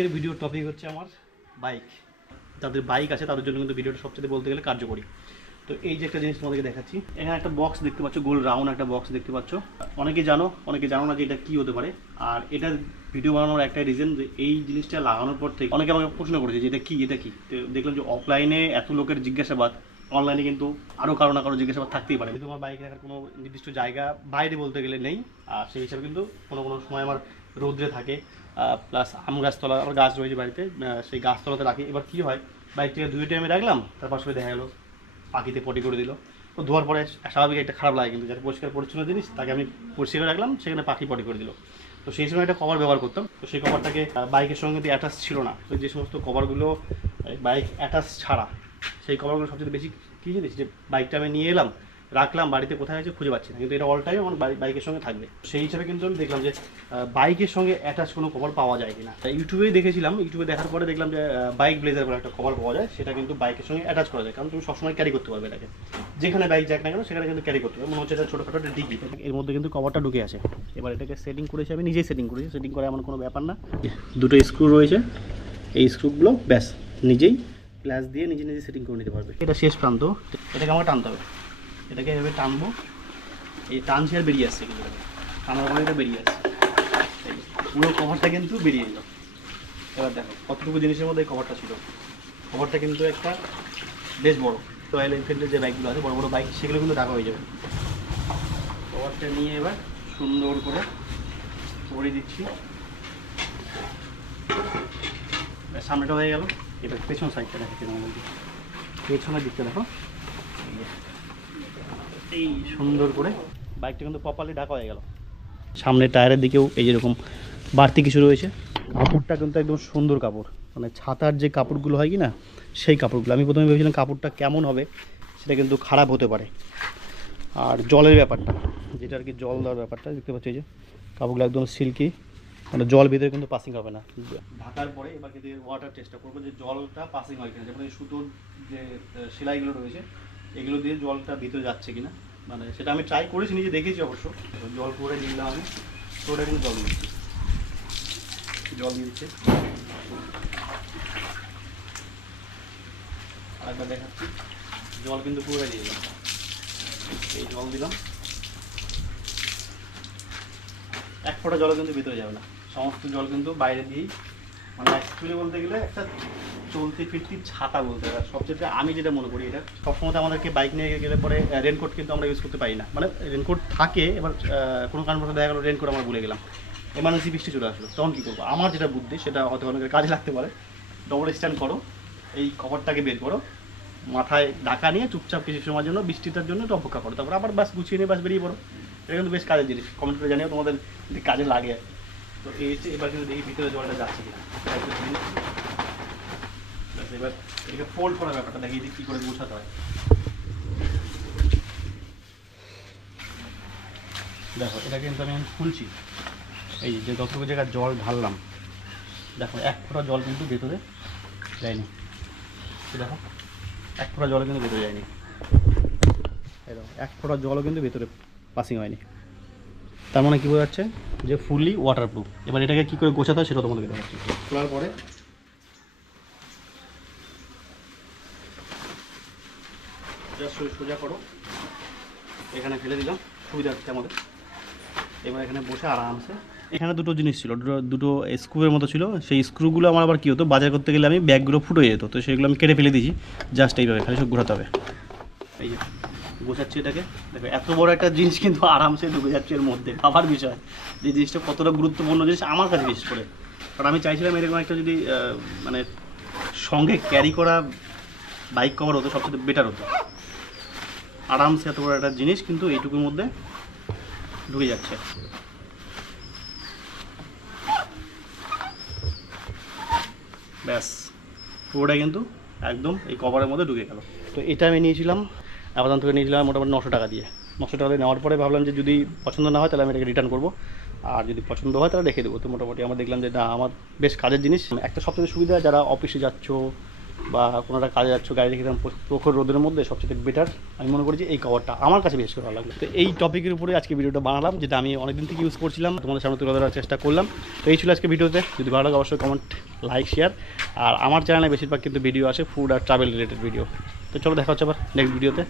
আজকের ভিডিওর টপিক হচ্ছে আমার বাইক যাদের বাইক আছে, তাদের জন্য কিন্তু ভিডিওটা সবচেয়ে বলতে গেলে কার্যকরী। তো এই যে একটা জিনিস তোমাদেরকে দেখাচ্ছি, এখানে একটা বক্স দেখতে পাচ্ছ, গোল রাউন্ড একটা বক্স দেখতে পাচ্ছ। অনেকে জানো অনেকে জানো না যে এটা কি হতে পারে। আর এটা ভিডিও বানানোর একটাই রিজন যে এই জিনিসটা লাগানোর পর থেকে অনেকে আমাকে প্রশ্ন করেছে যে এটা কি এটা কি? তো দেখলাম যে অফলাইনে এত লোকের জিজ্ঞাসাবাদ অনলাইনে কিন্তু আরও কারও না কারও জিজ্ঞাসাবাদ থাকতেই পারে। কিন্তু আমার বাইক রাখার কোনো নির্দিষ্ট জায়গা বাইরে বলতে গেলে নেই, আর সেই হিসাবে কিন্তু কোনো কোনো সময় আমার রৌদ্রে থাকে। প্লাস আম গাছতলা আমার গাছ রয়েছে বাড়িতে সেই গাছতলাতে রাখি। এবার কী হয় বাইকটাকে ধুয়ে টাইমে রাখলাম তার পাশে দেখা গেলো, পাখিতে পটি করে দিল। তো ধোয়ার পরে স্বাভাবিক একটা খারাপ লাগে কিন্তু যাতে পরিষ্কার পরিচ্ছন্ন জিনিস, তাকে আমি পরিষ্কার রাখলাম, সেখানে পাখি পটি করে দিল। তো সেই সময় একটা কভার ব্যবহার করতাম। তো সেই কভারটাকে বাইকের সঙ্গে কিন্তু অ্যাটাচ ছিল না। তো যে সমস্ত কভারগুলো বাইক অ্যাটাচ ছাড়া, সেই কভারগুলো সবচেয়ে বেশি, কী জিনিস? যে বাইকটা আমি নিয়ে এলাম রাখলাম বাড়িতে কোথায় আছে খুঁজে পাচ্ছি না। কিন্তু এটা অল টাইম আমার বাইকের সঙ্গে থাকবে। সেই হিসাবে কিন্তু আমি দেখলাম যে বাইকের সঙ্গে অ্যাটাচ কোনো কভার পাওয়া যায় কিনা। তাই ইউটিউবেই দেখেছিলাম, ইউটিউবে দেখার পরে দেখলাম যে বাইক ব্লেজার বলে একটা কভার পাওয়া যায়, সেটা কিন্তু বাইকের সঙ্গে অ্যাটাচ করা যায়। কারণ তুমি সবসময় ক্যারি করতে পারবে এটাকে। যেখানে বাইক যাক না কেন, সেখানে কিন্তু ক্যারি করতে পারবে। মনে হচ্ছে এটা ছোটোখাটো একটা ডিগি। এর মধ্যে কিন্তু কভারটা ঢুকে আছে। এবার এটাকে সেটিং করেছি আমি, নিজেই সেটিং করেছি। সেটিং করে এমন কোনো ব্যাপার না। দুটো স্ক্রু রয়েছে। এই স্ক্রুগুলো ব্যাস, নিজেই প্লাস দিয়ে নিজে নিজে সেটিং করে নিতে পারবে। এটা শেষ প্রান্ত। এটাকে আমার টানতে হবে। এটাকে এভাবে টানবো। এই টানছি আর বেরিয়ে আসছে কিন্তু টানার পরে এটা বেরিয়ে আসছে। পুরো কভারটা কিন্তু বেরিয়ে এলো। এবার দেখো, কতটুকু জিনিসের মধ্যে এই কভারটা ছিল। কভারটা কিন্তু একটা বেশ বড়। রয়্যাল এনফিল্ডের যে বাইকগুলো আছে, বড় বড় বাইক সেগুলো কিন্তু ঢাকা হয়ে যাবে। কভারটা নিয়ে এবার সুন্দর করে পরে দিচ্ছি। সামনেটা হয়ে গেল। এবার পেছন সাইডটা দেখো পেছনের দিকটা দেখো। এই সুন্দর করে বাইকটা কিন্তু প্রপারলি ঢাকা হয়ে গেল। সামনে টায়ারের দিকেও এই যেরকম বাড়তি কিছু রয়েছে। কাপড়টা কিন্তু একদম সুন্দর কাপড়। মানে ছাতার যে কাপড়গুলো হয় কি না, সেই কাপড়গুলো। আমি প্রথমে ভেবেছিলাম কাপড়টা কেমন হবে, সেটা কিন্তু খারাপ হতে পারে। আর জলের ব্যাপারটা, যেটা আর কি জল দেওয়ার ব্যাপারটা, দেখতে পাচ্ছি যে কাপড়গুলো একদম সিল্কি মানে জল ভিতরে কিন্তু পাসিং হবে না। ঢাকার পরে এবার কিন্তু ওয়াটার চেষ্টা করব যে জলটা পাসিং হয় কিনা। যেমন এই সুতোর যে সেলাইগুলো রয়েছে এগুলো দিয়ে জলটা ভিতরে যাচ্ছে কিনা? মানে সেটা আমি ট্রাই করেছি, নিজে দেখেছি অবশ্য। জল করে নিলাম আমি ওটা কিন্তু জল দিচ্ছি জল দিচ্ছে আরেকবার দেখাচ্ছি। জল কিন্তু পুরো দিয়ে দিলাম এই জল দিলাম। এক ফোঁটা জল কিন্তু ভিতরে যাবে না। সমস্ত জল কিন্তু বাইরে দিয়েই মানে অ্যাকচুয়ালি বলতে গেলে একটা চলতি ফিরতি ছাতা বলতে গেলে, সবচেয়ে আমি যেটা মনে করি, এটা সবসময় আমাদেরকে বাইক নিয়ে গেলে পরে রেনকোট কিন্তু আমরা ইউজ করতে পারি না। মানে রেনকোট থাকে, এবার কোনো কারণবশত দেখা গেলো রেনকোট আমরা ভুলে গেলাম। এমার্জেন্সি বৃষ্টি চলে আসলো, তখন কী করব? আমার যেটা বুদ্ধি, সেটা হয়তো অনেকের কাজে লাগতে পারে। ডবল স্ট্যান্ড করো, এই কভারটাকে বের করো, মাথায় ঢাকা নিয়ে চুপচাপ কিছু সময়ের জন্য বৃষ্টিটার জন্য একটু অপেক্ষা করো। তারপর আবার বাস গুছিয়ে নিয়ে বাস বেরিয়ে পড়ো। এটা কিন্তু বেশ কাজের জিনিস। কমেন্ট করে জানিও তোমাদের কাজে লাগে। তো এই হচ্ছে, এবার কিন্তু দেখি ভিতরে জলটা যাচ্ছে কিনা। ব্যাস, এবার এটাকে ফোল্ড করার ব্যাপারটা দেখি যে কী করে গোছাতে হয়। দেখো এটা কিন্তু আমি খুলছি। এই যে যতটুকু জায়গায় জল ঢাললাম দেখো এক ফোঁটা জল কিন্তু ভেতরে যায়নি। দেখো এক ফোঁটা জল কিন্তু ভেতরে যায়নি। এক ফোঁটা জলও কিন্তু ভেতরে পাসিং হয়নি। তার মানে কী বোঝা যাচ্ছে যে ফুললি ওয়াটারপ্রুফ এবার এটাকে কী করে গোছাতে হয় সেটা তোমাদেরকে দেখাচ্ছি। খোলার পরে জাস্ট সোজা করো। এখানে ফেলে দিলাম। সুবিধা হচ্ছে আমাদের। এবার এখানে বসে আরামসে এখানে দুটো জিনিস ছিল। দুটো দুটো স্ক্রুয়ের মতো ছিল। সেই স্ক্রুগুলো আমার আবার কী হতো? বাজার করতে গেলে আমি ব্যাগগুলো ফুটো যেত। তো সেগুলো আমি কেটে ফেলে দিয়েছি। জাস্ট এইভাবে খালি সব ঘোরাতে হবে। এই যে, গোছাচ্ছি এটাকে। দেখো, এত বড় একটা জিনিস কিন্তু আরামসে ঢুকে যাচ্ছে এর মধ্যে। ভাবার বিষয়। যে জিনিসটা কতটা গুরুত্বপূর্ণ জিনিস আমার কাছে বিশেষ করে। কারণ আমি চাইছিলাম এরকম একটা যদি মানে সঙ্গে ক্যারি করা বাইক কভার হতো, সবচেয়ে বেটার হতো। আরামসে এত বড় একটা জিনিস কিন্তু এইটুকুর মধ্যে ঢুকে যাচ্ছে। ব্যাস পুরোটা কিন্তু একদম এই কভারের মধ্যে ঢুকে গেল। তো এটা আমি নিয়েছিলাম, অ্যামাজন থেকে নিয়েছিলাম মোটামুটি নশো টাকা দিয়ে। নশো টাকা দিয়ে নেওয়ার পরে ভাবলাম যে যদি পছন্দ না হয় তাহলে আমি এটাকে রিটার্ন করব। আর যদি পছন্দ হয় তাহলে রেখে দেবো। তো মোটামুটি আমরা দেখলাম যে না, আমার বেশ কাজের জিনিস। একটা সবথেকে সুবিধা, যারা অফিসে যাচ্ছ বা কোনো একটা কাজে যাচ্ছ, গাড়ি রেখে প্রখর রোদের মধ্যে সবচেয়ে বেটার আমি মনে করি যে এই কভারটা আমার কাছে বেশ ভালো লাগল। তো এই টপিকের উপরে আজকে ভিডিওটা বানালাম, যেটা আমি অনেকদিন থেকে ইউজ করছিলাম, তোমাদের সামনে তুলে ধরার চেষ্টা করলাম। তো এই ছিল আজকে ভিডিওতে যদি ভালো লাগে অবশ্যই কমেন্ট লাইক শেয়ার আর আমার চ্যানেলে বেশিরভাগ কিন্তু ভিডিও আসে ফুড আর ট্রাভেল রিলেটেড ভিডিও তো চলো দেখা হচ্ছে আবার নেক্সট ভিডিওতে